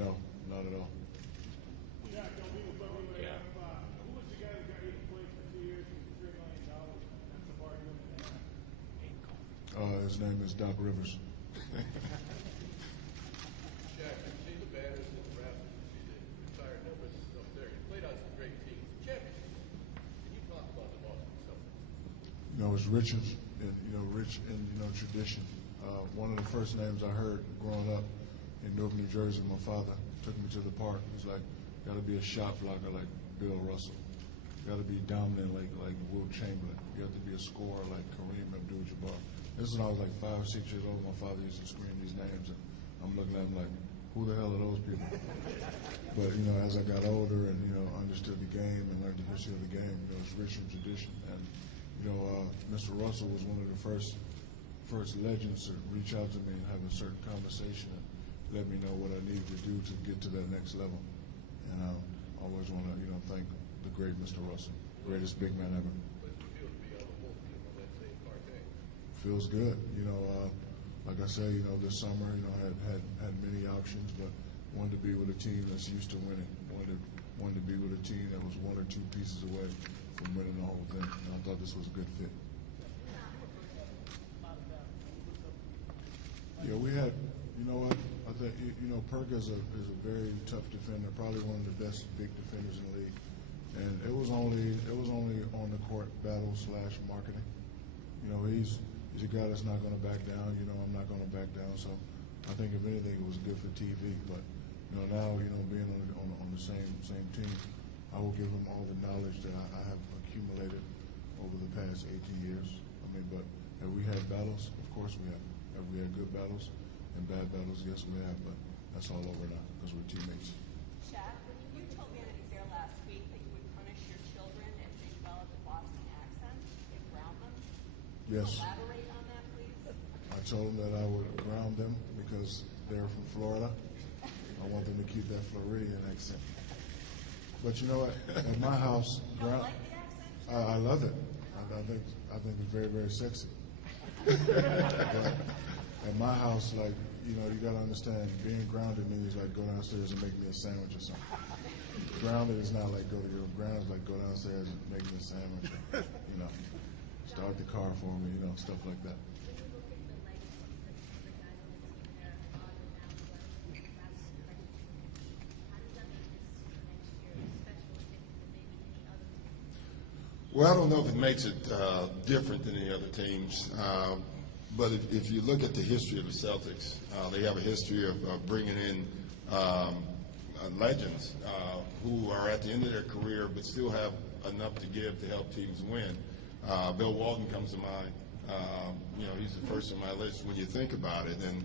No, not at all. Shaq, don't people throw you in who was the guy that got you to play for 2 years for $3 million? That's the argument in the His name is Doc Rivers. Shaq, you've seen the banners and the Raptors, you see the retired numbers up there. You played on some great teams. Championships. Can you talk about the Boston Celtics? It's rich in tradition. One of the first names I heard growing up in Newark, New Jersey, my father took me to the park. He was like, got to be a shot blocker like Bill Russell. You got to be dominant like Wilt Chamberlain. You have to be a scorer like Kareem Abdul-Jabbar. This is when I was like 5 or 6 years old. My father used to scream these names, and I'm looking at him like, who the hell are those people? But as I got older and understood the game and learned the history of the game, it's rich in tradition. And Mr. Russell was one of the first legends to reach out to me and have a certain conversation and let me know what I needed to do to get to that next level. And I always want to thank the great Mr. Russell, greatest big man ever. What does it feel to be on the whole team on that same parquet? Feels good. Like I say, this summer, had many options, but wanted to be with a team that's used to winning. Wanted to be with a team that was 1 or 2 pieces away from winning the whole thing. And I thought this was a good fit. Yeah, we had. I think Perk is a very tough defender, probably one of the best big defenders in the league. And it was only on the court battle / marketing. He's a guy that's not going to back down. I'm not going to back down. So I think if anything, it was good for TV. But now being on the same team, I will give him all the knowledge that I have accumulated over the past 18 years. But have we had battles? Of course we have. Have we had good battles and bad battles? Yes, we have. But that's all over now because we're teammates. Shaq, you told me at there last week that you would punish your children if they developed a Boston accent and ground them. Can you Yes. elaborate on that, please? I told them that I would ground them because they're from Florida. I want them to keep that Floridian accent. But you know what? At my house, You don't like the accent? I love it. I think it's very, very sexy. But at my house, you got to understand, being grounded means like go downstairs and make me a sandwich or something. Grounded is not like go to your ground, is like go downstairs and make me a sandwich. Start the car for me, stuff like that. Well, I don't know if it makes it different than any other teams, but if you look at the history of the Celtics, they have a history of bringing in legends who are at the end of their career but still have enough to give to help teams win. Bill Walton comes to mind. He's the first on my list when you think about it. And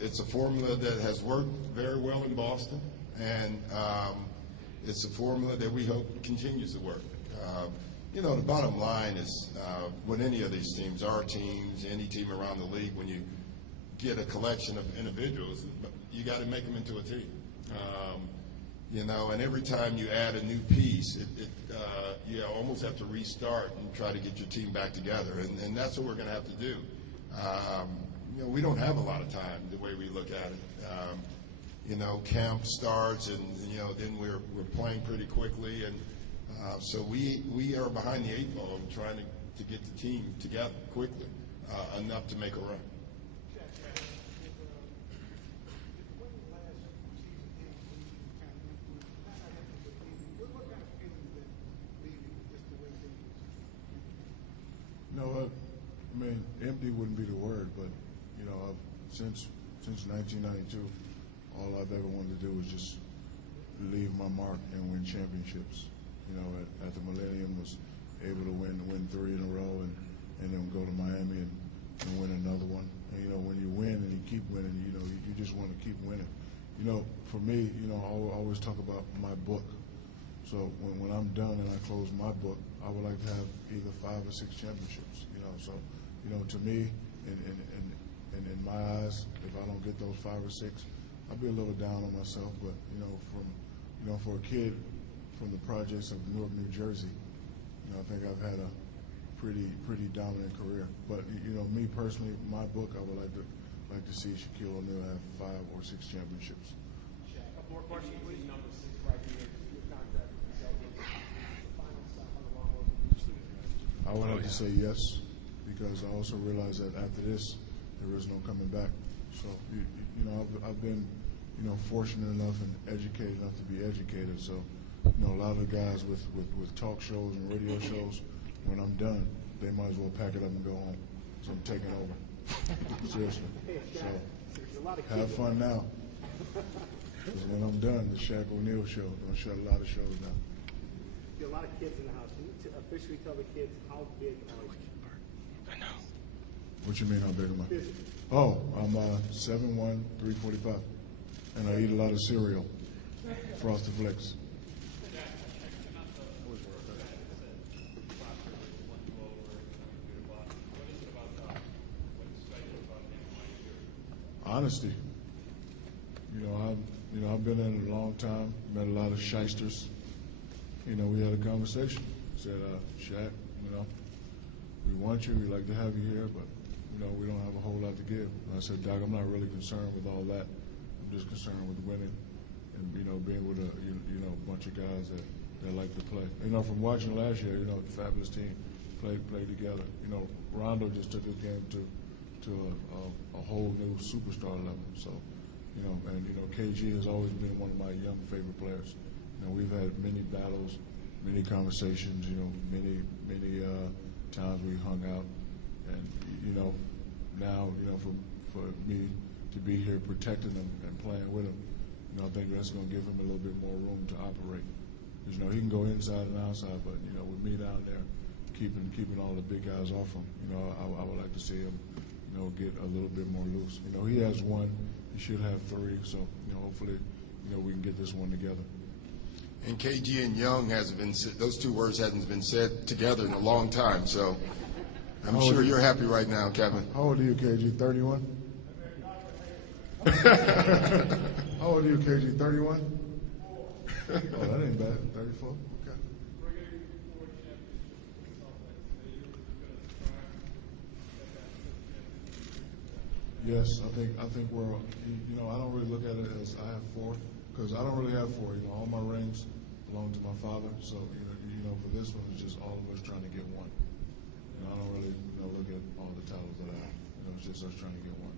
it's a formula that has worked very well in Boston, and it's a formula that we hope continues to work. The bottom line is with any of these teams, our teams, any team around the league, when you get a collection of individuals, you got to make them into a team. And every time you add a new piece, you almost have to restart and try to get your team back together. And that's what we're going to have to do. We don't have a lot of time the way we look at it. Camp starts and, then we're playing pretty quickly. And so we are behind the 8 ball and trying to get the team together quickly, enough to make a run. Empty wouldn't be the word, but since 1992, all I've ever wanted to do was just leave my mark and win championships. At the Millennium, was able to win 3 in a row, and then go to Miami and win another one. And when you win and you keep winning, you just want to keep winning. For me, I always talk about my book. So when I'm done and I close my book, I would like to have either 5 or 6 championships. So to me, in my eyes, if I don't get those 5 or 6, I'll be a little down on myself. But for a kid from the projects of Newark, New Jersey, I think I've had a pretty dominant career. But me personally, my book, I would like to see Shaquille O'Neal have 5 or 6 championships. More questions, please. Number 6 right here. Your contract with the Celtics. The final stop on the long road. I would have to say yes, because I also realize that after this, there is no coming back. So, you know, I've been, you know, fortunate enough and educated enough to be educated. So, you know, a lot of the guys with talk shows and radio shows, when I'm done, they might as well pack it up and go home. So I'm taking over. Seriously. So, have fun now. Because when I'm done, the Shaq O'Neal show, going to shut a lot of shows down. There are a lot of kids in the house. Can you officially tell the kids how big are you? What you mean, how big am I? Oh, I'm 7'1", 345. And I eat a lot of cereal. Frosted Flakes. Honesty. I've been in it a long time, met a lot of shysters. You know, we had a conversation. Said, Shaq, you know, we want you, we'd like to have you here, but, you know, we don't have a whole lot to give. And I said, Doc, I'm not really concerned with all that. I'm just concerned with winning and, you know, being with a bunch of guys that like to play. You know, from watching last year, you know, the fabulous team played together. You know, Rondo just took his game to a whole new superstar level. So, you know, and, you know, KG has always been one of my young favorite players. You know, we've had many battles, many conversations, you know, many times we hung out. And, you know, now, you know, for me to be here protecting him and playing with him, you know, I think that's going to give him a little bit more room to operate. Because, you know, he can go inside and outside, but, you know, with me down there, keeping all the big guys off him, you know, I would like to see him, you know, get a little bit more loose. You know, he has one. He should have 3. So, you know, hopefully, you know, we can get this one together. And KG and Young hasn't been those two words hadn't been said together in a long time. So I'm sure you're happy right now, Kevin. How old are you, KG? 31? How old are you, KG? 31? Oh, that ain't bad. 34? Okay. Yes, I think we're, you know, I don't really look at it as I have 4, because I don't really have 4. You know, all my rings belong to my father. So, you know, for this one, it's just all of us trying to get one. You know, I don't really, you know, look at all the titles that I have. You know, it's just us trying to get one.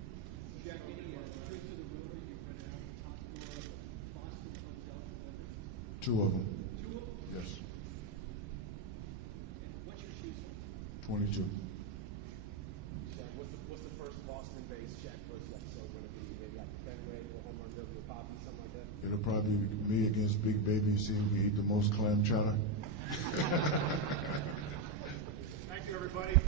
Two of them. Yes. What's your shoes? 22. What's the first Boston-based Shaq versus episode going to be? Maybe like Fenway, or home run derby, or Poppy, something like that? It'll probably be me against Big Baby, seeing we eat the most clam chowder.